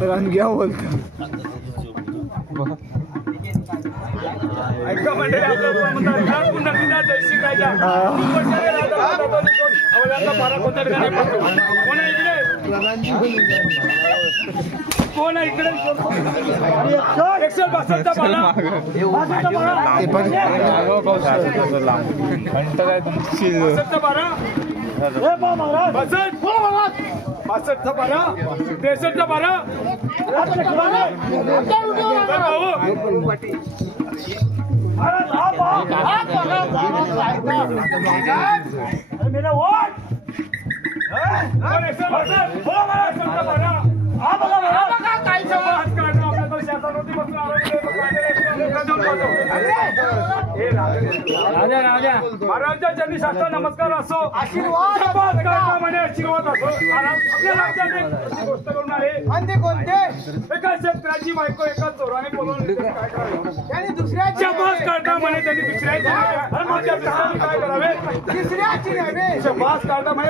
रणग्या बोलतो ऐका मंडळी आपलं पुन्हा दिना जयश्री राजा बारा कोणत्या ठिकाणी कोण आहे इकडे 162 बारा मेरा वोट महाराजांनी शास्त्र नमस्कार असो आशीर्वाद म्हणे आशीर्वाद असो आपल्या राज्याने गोष्ट करून आले कोणते एका शेतकऱ्याची बायको एका चोराने बोलवून काय करावे दुसऱ्याच्या बास काढता म्हणे त्यांनी दुसऱ्याची काय करावे तिसऱ्याची बास काढता म्हणे